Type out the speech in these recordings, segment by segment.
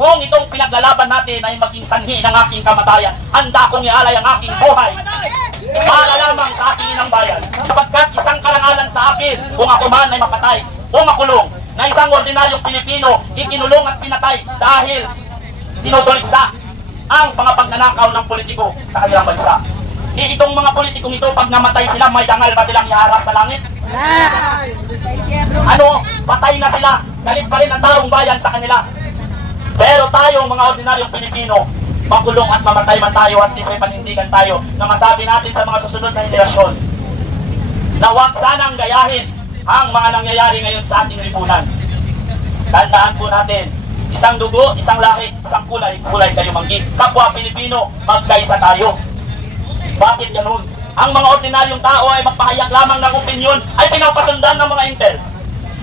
Kung itong pinaglalaban natin ay maging sanhi ng aking kamatayan, handa kong ialay ang aking buhay para lamang sa aking inang bayan. Sapagkat isang karangalan sa akin kung ako man ay mapatay o makulong, na isang ordinaryong Pilipino ikinulong at pinatay dahil tinutuligsa ang mga pagnanakaw ng politiko sa kanilang bansa. Itong mga politikong ito, pag namatay sila, may dangal ba silang iharap sa langit? Ano? Patay na sila. Galit pa rin ang taong bayan sa kanila. Pero tayo, mga ordinaryong Pilipino, makulong at mamatay man tayo at least may panindigan tayo na masabi natin sa mga susunod na henerasyon na huwag sanang gayahin ang mga nangyayari ngayon sa ating lipunan. Tandaan po natin, isang dugo, isang lahi, isang kulay, kulay kayo manggit. Kapwa Pilipino, magkaisa tayo. Bakit ganun? Ang mga ordinaryong tao ay magpahayag lamang ng opinyon ay pinapasundan ng mga intel.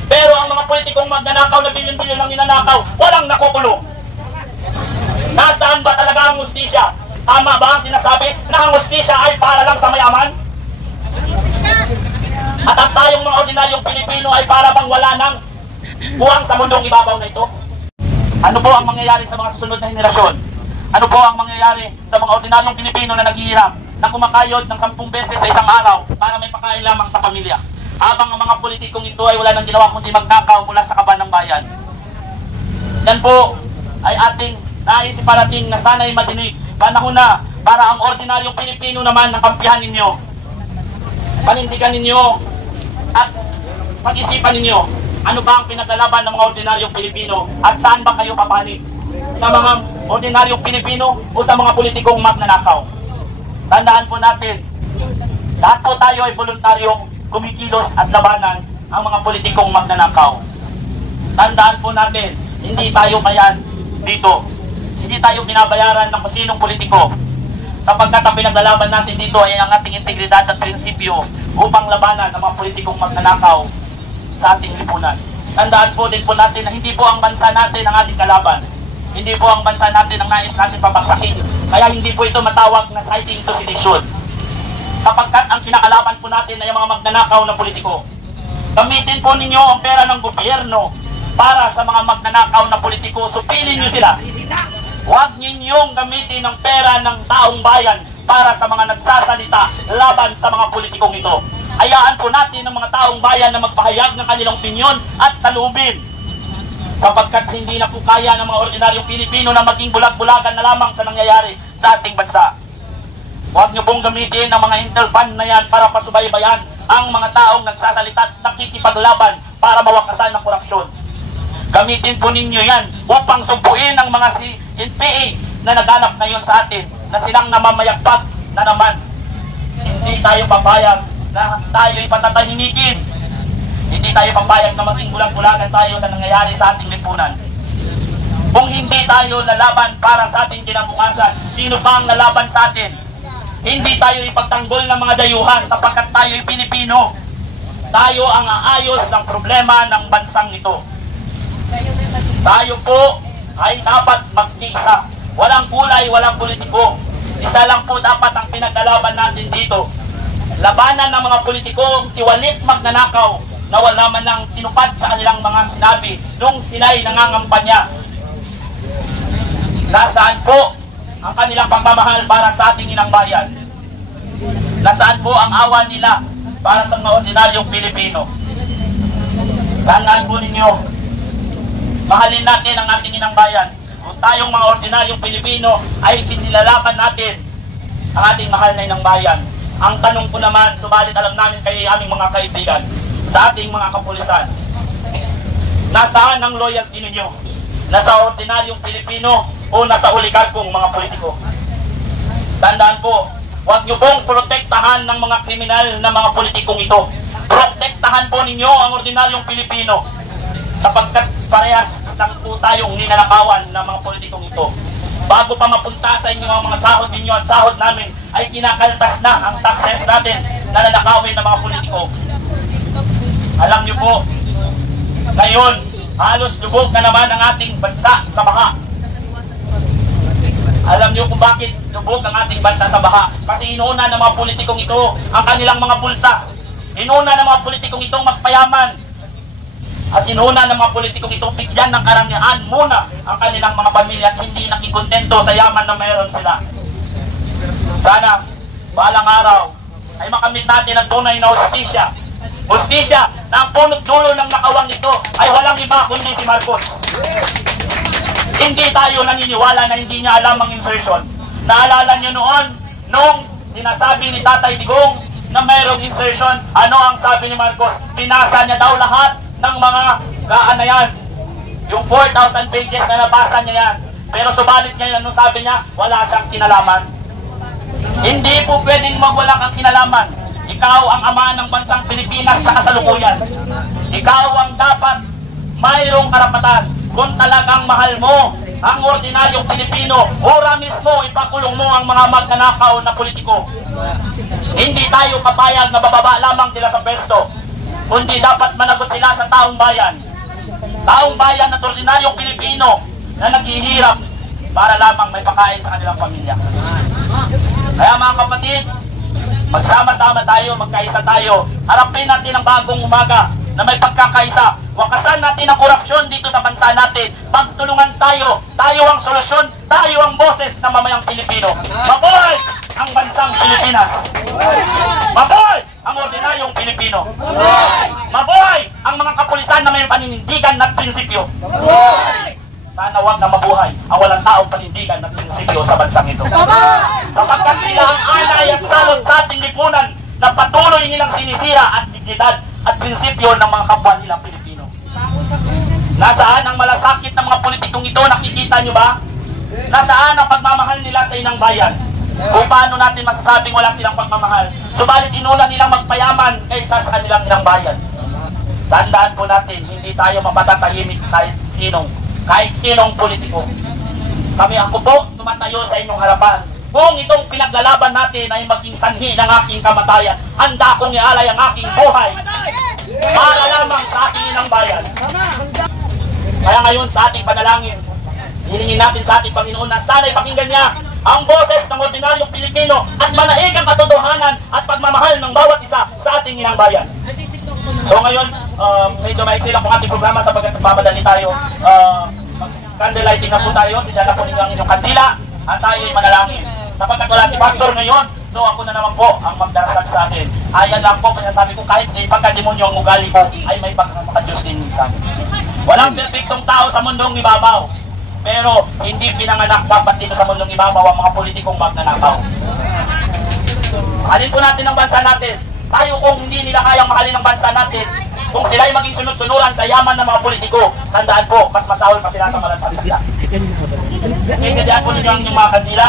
Pero ang mga politikong magnanakaw na bilyon-bilyon ng ninanakaw, walang nakukulong. Nasaan ba talaga ang hustisya? Tama ba ang sinasabi na ang hustisya ay para lang sa mayaman? At ang tayong mga ordinaryong Pilipino ay para bang wala nang buwang sa mundong ibabaw na ito? Ano po ang mangyayari sa mga susunod na henerasyon? Ano po ang mangyayari sa mga ordinaryong Pilipino na naghihirap, na kumakayod ng 10 beses sa isang araw para may pakain lamang sa pamilya? Habang ang mga politikong ito ay wala nang ginawa kundi magnakaw mula sa kaban ng bayan. Yan po ay ating naisiparating na sana'y madinig. Panahon na para ang ordinaryong Pilipino naman ang kampihan ninyo. Panindigan ninyo at pag-isipan ninyo ano ba ang pinaglalaban ng mga ordinaryong Pilipino at saan ba kayo papanig? Sa mga ordinaryong Pilipino o sa mga politikong magnanakaw? Tandaan po natin, lahat po tayo ay voluntaryong kumikilos at labanan ang mga politikong magnanakaw. Tandaan po natin, hindi tayo bayan dito. Hindi tayo binabayaran ng sinong politiko. Sapagkat ang pinaglalaban natin dito ay ang ating integridad at prinsipyo upang labanan ang mga politikong magnanakaw sa ating lipunan. Tandaan po din po natin na hindi po ang bansa natin ang ating kalaban. Hindi po ang bansa natin ang nais natin pabagsakin. Kaya hindi po ito matawag na citing to sedition. Sapagkat ang kinakalaban po natin ay ang mga magnanakaw na politiko. Gamitin po ninyo ang pera ng gobyerno para sa mga magnanakaw na politiko. Supilin nyo sila. Huwag ninyong gamitin ang pera ng taong bayan para sa mga nagsasalita laban sa mga politikong ito. Hayaan po natin ang mga taong bayan na magpahayag ng kanilang opinyon at salubin. Sapagkat hindi na po kaya ng mga ordinaryong Pilipino na maging bulag-bulagan na lamang sa nangyayari sa ating bansa. Huwag niyo pong gamitin ang mga intel fund na yan para pasubaybayan ang mga taong nagsasalita at nakikipaglaban para mawakasan ng korupsyon. Gamitin po ninyo yan upang sumpuin ang mga NPA na naganap ngayon sa atin na silang namamayagpag na naman. Hindi tayo papayag na tayo ipatatahimikin. Hindi tayo papayag na maging bulag-bulagan tayo sa nangyayari sa ating lipunan. Kung hindi tayo lalaban para sa ating kinabukasan, sino pa ang lalaban sa atin? Hindi tayo ipagtanggol ng mga dayuhan sapagkat tayo'y Pilipino. Tayo ang aayos ng problema ng bansang ito. Tayo po ay dapat magkiisa. Walang kulay, walang politiko. Isa lang po dapat ang pinaglalaban natin dito. Labanan ng mga politiko, tiwalit magnanakaw na wala man lang tinupad sa kanilang mga sinabi nung sila'y nangangampanya. Nasaan po ang kanilang pagmamahal para sa ating inang bayan? Nasaan po ang awa nila para sa mga ordinaryong Pilipino? Tandaan po ninyo, mahalin natin ang ating inang bayan. Kung tayong mga ordinaryong Pilipino ay pinilalaban natin ang ating mahal na inang bayan. Ang tanong ko naman, subalit alam namin kayo aming mga kaibigan, sa ating mga kapulisan, nasaan ang loyalty ninyo? Nasa ordinaryong Pilipino o nasa oligarkong mga politiko? Tandaan po, huwag nyo pong protektahan ng mga kriminal na mga politikong ito. Protektahan po ninyo ang ordinaryong Pilipino sapagkat parehas lang po tayong ninanakawan ng mga politikong ito. Bago pa mapunta sa inyo ang mga sahod ninyo at sahod namin, ay kinakaltas na ang taxes natin na nanakawin ng mga politiko. Alam nyo po, ngayon, halos lubog na naman ang ating bansa sa baha. Alam nyo kung bakit lubog ang ating bansa sa baha? Kasi inuuna ng mga politikong ito ang kanilang mga bulsa. Inuuna ng mga politikong itong magpayaman. At inuna ng mga politikong ito, bigyan ng karangyaan muna ang kanilang mga pamilya at hindi nakikontento sa yaman na mayroon sila. Sana, balang araw, ay makamit natin ang tunay na hustisya. Hustisya na ang punot dulo ng nakawang ito ay walang iba kundi si Marcos. Hindi tayo naniniwala na hindi niya alam ang insertion. Naalala niyo noon, nung sinasabi ni Tatay Digong na mayroong insertion, ano ang sabi ni Marcos? Pinasa niya daw lahat ng mga gaan na yan. Yung 4,000 pages na nabasa niya yan. Pero subalit niya yan, nung sabi niya, wala siyang kinalaman. Hindi po pwedeng magwala kang kinalaman. Ikaw ang ama ng bansang Pilipinas sa kasalukuyan. Ikaw ang dapat mayroong karapatan. Kung talagang mahal mo ang ordinaryong Pilipino, ora mismo ipakulong mo ang mga magnanakaw na politiko. Hindi tayo papayag na bababa lamang sila sa pwesto, kundi dapat managot sila sa taong bayan. Taong bayan at ordinaryong Pilipino na naghihirap para lamang may pakain sa kanilang pamilya. Kaya mga kapatid, magsama-sama tayo, magkaisa tayo. Harapin natin ang bagong umaga na may pagkakaisa. Wakasan natin ang korupsyon dito sa bansa natin. Pagtulungan tayo. Tayo ang solusyon. Tayo ang boses ng mamayang Pilipino. Mabuhay ang bansang Pilipinas. Mabuhay ang ordinaryong Pilipino. Mabuhay ang mga kapulisan na may paninindigan at prinsipyo. Sana wag na mabuhay ang walang taong panindigan at prinsipyo sa bansang ito. Sapagkat sila ang alay at salot sa ating lipunan na patuloy nilang sinisira at dignidad at prinsipyo ng mga kapwa nilang Pilipino. Nasaan ang malasakit ng mga politikong ito? Nakikita nyo ba? Nasaan ang pagmamahal nila sa inang bayan? Kung paano natin masasabing wala silang pagmamahal? Subalit inuna nilang magpayaman kaysa sa kanilang inang bayan. Tandaan po natin, hindi tayo mapatatahimik kahit sinong politiko. Ako po, tumatayo sa inyong harapan. Kung itong pinaglalaban natin ay maging sanhi ng aking kamatayan, handa kong ialay ang aking buhay para lamang sa aking inang bayan. Kaya ngayon sa ating panalangin, hilingin natin sa ating Panginoon na sana'y pakinggan niya ang boses ng ordinaryong Pilipino at manaig ang katotohanan at pagmamahal ng bawat isa sa ating inang bayan. So ngayon, medyo maiksi lang po ating programa sapagkat nagmamadali tayo. Candlelighting na po tayo, sinya na po ninyo ang inyong kandila at tayo ay manalangin. Sapagkat wala si Pastor ngayon, so ako na naman po ang magdarasal sa atin. Ayan lang po, kaya sabi ko kahit pagka-demonyo ang ugali ko, ay may pagkaka-Diyos din minsan. Walang perfectong tao sa mundong ibabaw, pero hindi pinanganak dapat dito sa mundong ibabaw ang mga politikong magnanakaw. Mahalin po natin ang bansa natin. Tayo kung hindi nila kayang mahalin ang bansa natin, kung sila'y maging sunod-sunuran sa yaman ng mga politiko, tandaan po, mas masahol pa sila sa malansabi sila. Kasi diyan po ninyo ang inyong mga kandila.